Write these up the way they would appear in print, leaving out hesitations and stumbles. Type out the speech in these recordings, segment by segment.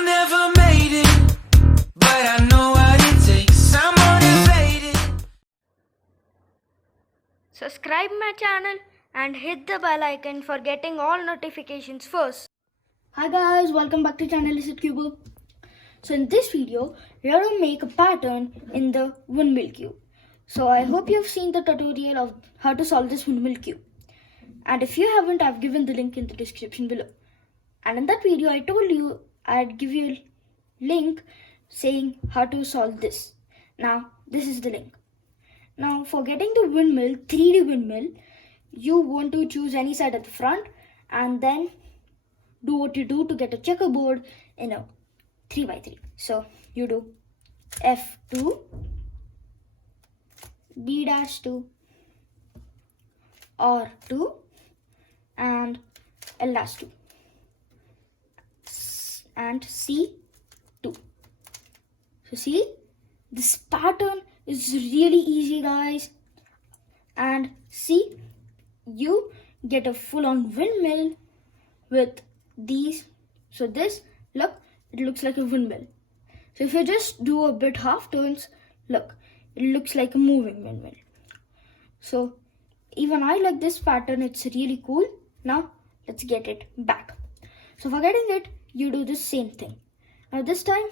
I never made it, but I know what it takes. I'm motivated. Subscribe my channel and hit the bell icon for getting all notifications first. Hi guys, welcome back to channel Is It Cube. So in this video, we are going to make a pattern in the windmill cube. So I hope you've seen the tutorial of how to solve this windmill cube. And if you haven't, I've given the link in the description below. And in that video, I told you I'd give you a link saying how to solve this. Now, this is the link. Now, for getting the windmill, 3D windmill, you want to choose any side at the front and then do what you do to get a checkerboard in a 3x3. So you do F2, B-2, R2 and L-2 and C2. So see, this pattern is really easy guys, and see, you get a full-on windmill with these. So this, look, it looks like a windmill. So if you just do a bit half turns, look, it looks like a moving windmill. So even I like this pattern, it's really cool. Now let's get it back. So for getting it, you do the same thing. Now this time,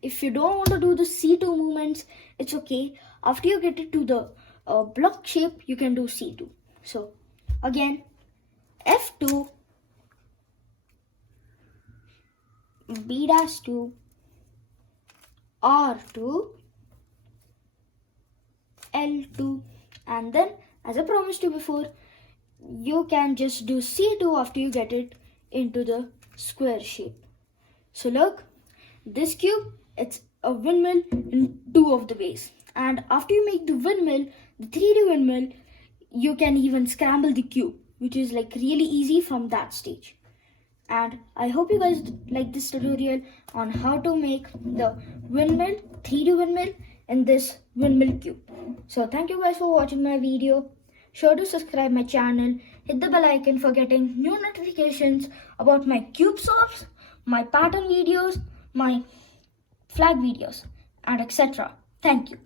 if you don't want to do the C2 movements, it's okay. After you get it to the block shape, you can do C2. So again, F2, B-2, R2, L2, and then as I promised you before, you can just do C2 after you get it into the square shape. So look, this cube, it's a windmill in two of the ways. And after you make the windmill, the 3D windmill, you can even scramble the cube, which is like really easy from that stage. And I hope you guys like this tutorial on how to make the windmill, 3D windmill in this windmill cube. So thank you guys for watching my video. Sure to subscribe my channel, hit the bell icon for getting new notifications about my cube solves, my pattern videos, my flag videos, and etc. Thank you.